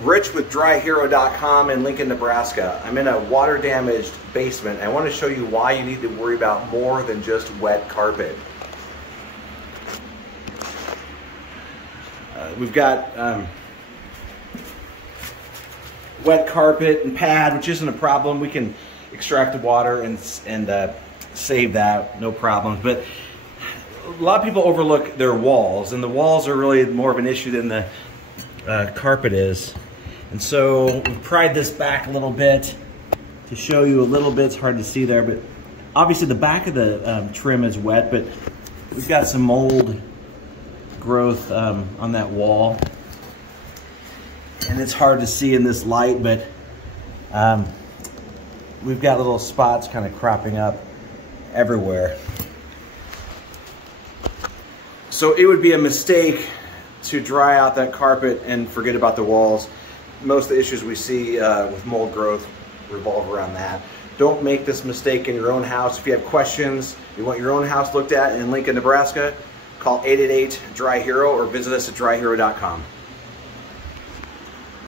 Rich with DryHero.com in Lincoln, Nebraska. I'm in a water-damaged basement. I want to show you why you need to worry about more than just wet carpet. We've got wet carpet and pad, which isn't a problem. We can extract the water and save that, no problems. But a lot of people overlook their walls, and the walls are really more of an issue than the carpet is. And so we've pried this back a little bit to show you a little bit. It's hard to see there, but obviously the back of the trim is wet, but we've got some mold growth on that wall. And it's hard to see in this light, but we've got little spots kind of cropping up everywhere. So it would be a mistake to dry out that carpet and forget about the walls. Most of the issues we see with mold growth revolve around that. Don't make this mistake in your own house. If you have questions, you want your own house looked at in Lincoln, Nebraska, call 888-DryHero or visit us at DryHero.com.